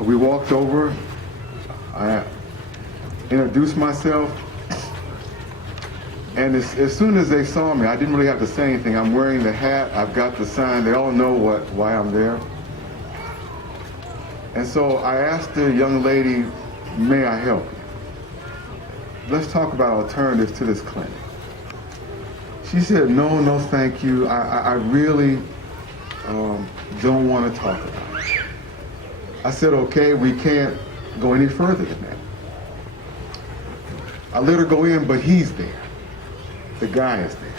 We walked over. I introduced myself. And as soon as they saw me, I didn't really have to say anything. I'm wearing the hat. I've got the sign. They all know why I'm there. And so I asked the young lady, may I help you? Let's talk about alternatives to this clinic. She said, no, thank you. I really don't want to talk about it. I said, okay, we can't go any further than that. I let her go in, but he's there. The guy is there.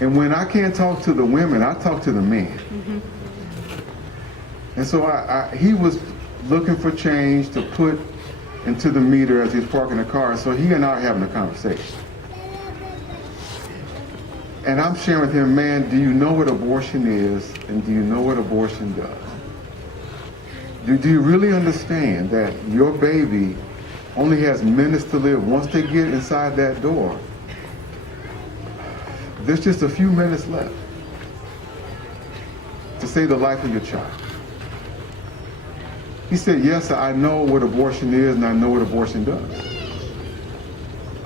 And when I can't talk to the women, I talk to the men. Mm-hmm. And so he was looking for change to put into the meter as he's parking the car. So he and I are having a conversation. And I'm sharing with him, man, do you know what abortion is? And do you know what abortion does? Do you really understand that your baby only has minutes to live? Once they get inside that door, there's just a few minutes left to save the life of your child. He said, yes, I know what abortion is and I know what abortion does.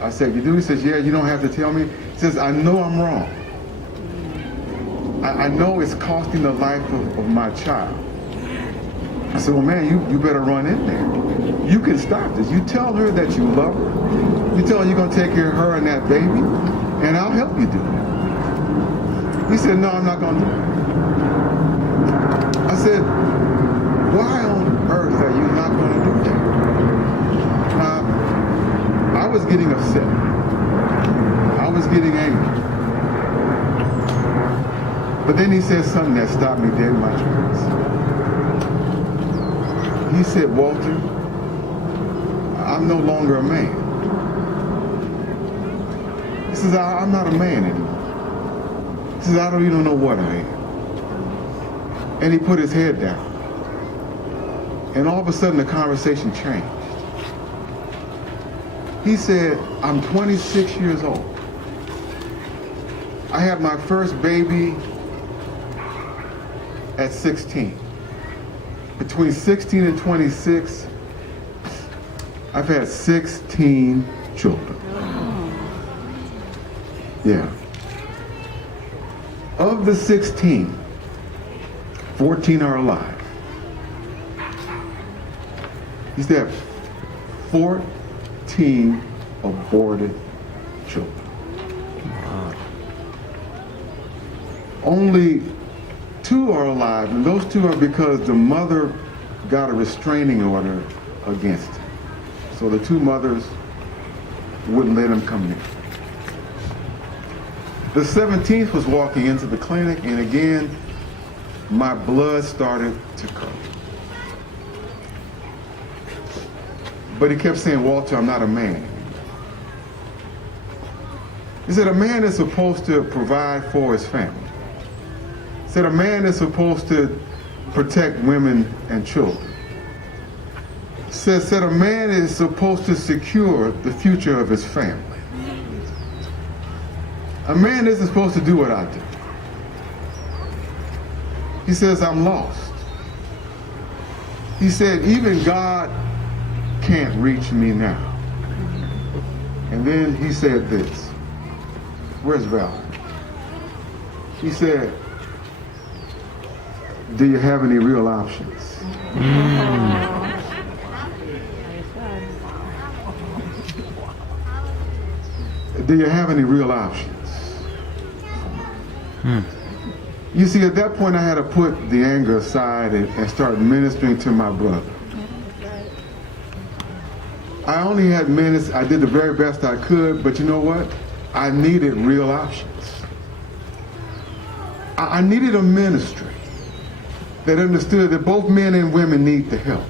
I said, you do? He says, yeah, you don't have to tell me. He says, I know I'm wrong. I know it's costing the life of my child. I said, well, man, you better run in there. You can stop this. You tell her that you love her. You tell her you're going to take care of her and that baby, and I'll help you do it. He said, no, I'm not going to do it. I said, why on earth are you not going to do that? Now, I was getting upset. I was getting angry. But then he said something that stopped me dead in my tracks. He said, Walter, I'm no longer a man. He says, I'm not a man anymore. He says, I don't even know what I am. And he put his head down. And all of a sudden the conversation changed. He said, I'm 26 years old. I had my first baby at 16. Between 16 and 26, I've had 16 children. Yeah. Of the 16, 14 are alive. He said 14 aborted children. Only 2 are alive, and those 2 are because the mother got a restraining order against him. So the 2 mothers wouldn't let him come in. The 17th was walking into the clinic, and again, my blood started to curdle. But he kept saying, Walter, I'm not a man anymore. He said, a man is supposed to provide for his family. He said, a man is supposed to protect women and children. He said a man is supposed to secure the future of his family. A man isn't supposed to do what I do. He says, I'm lost. He said, even God can't reach me now. And then he said this. Where's Valerie? He said, do you have any real options? Do you have any real options? You see, at that point I had to put the anger aside and start ministering to my brother. I only had minutes. I did the very best I could, but you know what? I needed real options. I needed a ministry that understood that both men and women need the help.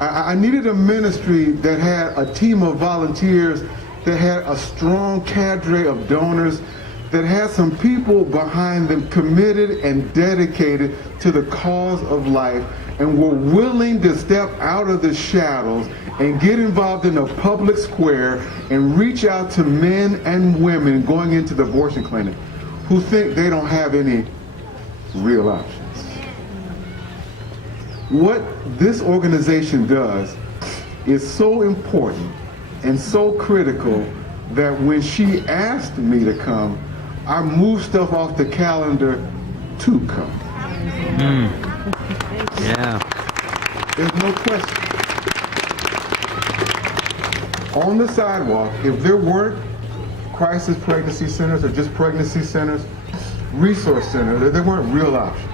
I needed a ministry that had a team of volunteers, that had a strong cadre of donors, that had some people behind them committed and dedicated to the cause of life and were willing to step out of the shadows and get involved in a public square and reach out to men and women going into the abortion clinic who think they don't have any real options. What this organization does is so important and so critical that when she asked me to come, I moved stuff off the calendar to come. Yeah. There's no question. On the sidewalk, if there weren't crisis pregnancy centers or just pregnancy centers, resource centers, there weren't real options,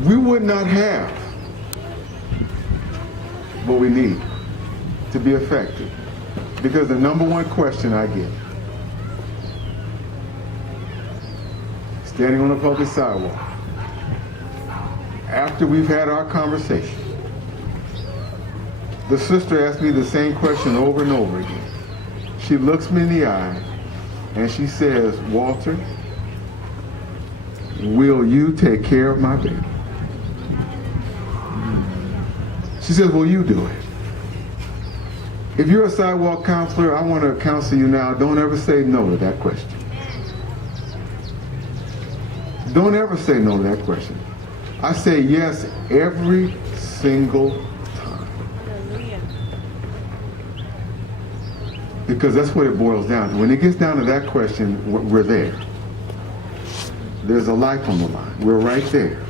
we would not have what we need to be effective. Because the number one question I get, standing on a public sidewalk, after we've had our conversation, the sister asked me the same question over and over again. She looks me in the eye and she says, "Walter, will you take care of my baby?" She says, "Will you do it?" If you're a sidewalk counselor, I want to counsel you now, don't ever say no to that question. Don't ever say no to that question. I say yes every single time. Because that's what it boils down to. When it gets down to that question, we're there. There's a life on the line. We're right there.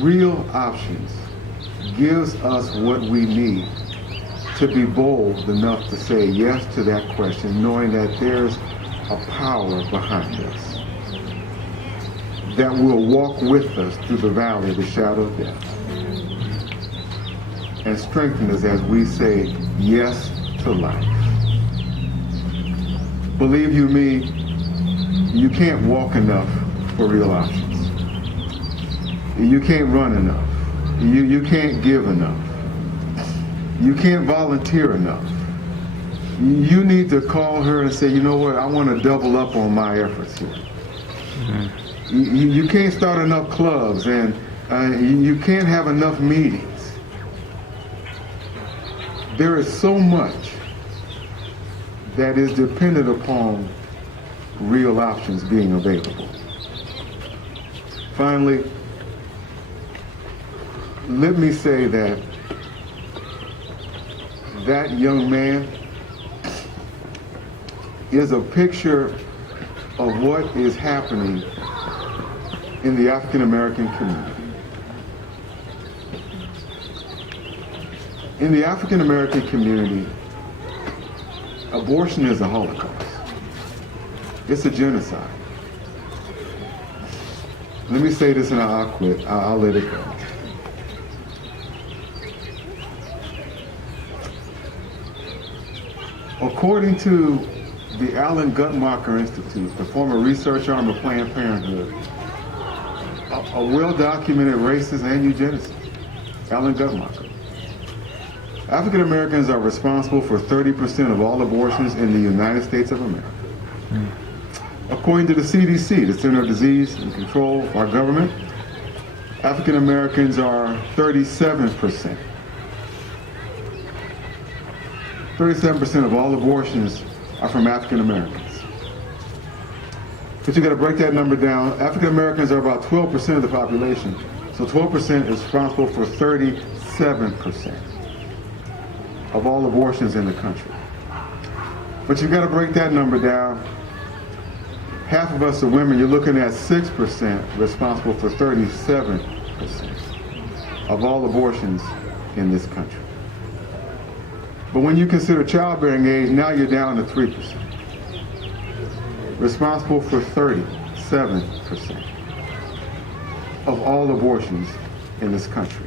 Real options gives us what we need to be bold enough to say yes to that question, knowing that there's a power behind us that will walk with us through the valley of the shadow of death and strengthen us as we say yes to life. Believe you me, you can't walk enough for real options. You can't run enough. You can't give enough. You can't volunteer enough. You need to call her and say, you know what, I want to double up on my efforts here. You can't start enough clubs, and you can't have enough meetings. There is so much that is dependent upon real options being available. Finally, let me say that that young man is a picture of what is happening in the African American community. In the African American community, abortion is a Holocaust. It's a genocide. Let me say this and I'll quit. I'll let it go. According to the Alan Guttmacher Institute, the former research arm of Planned Parenthood, a well-documented racist and eugenicist, Alan Guttmacher. African Americans are responsible for 30% of all abortions in the United States of America. According to the CDC, the Center of Disease and Control, our government, African Americans are 37%. 37% of all abortions are from African Americans. But you got to break that number down. African Americans are about 12% of the population. So 12% is responsible for 37% of all abortions in the country. But you got to break that number down. Half of us are women. You're looking at 6% responsible for 37% of all abortions in this country. But when you consider childbearing age, now you're down to 3%. Responsible for 37% of all abortions in this country.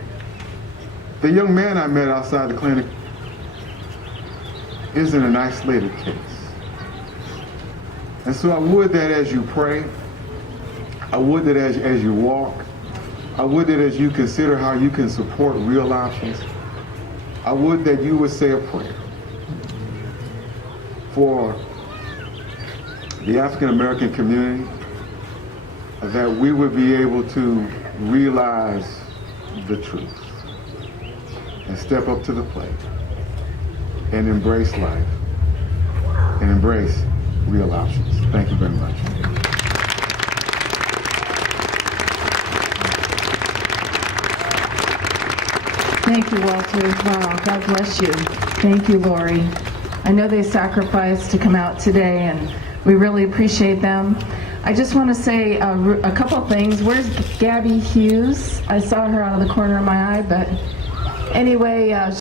The young man I met outside the clinic isn't an isolated case. And so I would that as you pray, I would that as you walk, I would that as you consider how you can support real options, I would that you would say a prayer for the African American community, that we would be able to realize the truth and step up to the plate and embrace life and embrace real options. Thank you very much. Thank you, Walter. Wow, God bless you. Thank you, Lori. I know they sacrificed to come out today, and we really appreciate them. I just want to say a couple things. Where's Gabby Hughes? I saw her out of the corner of my eye, but anyway,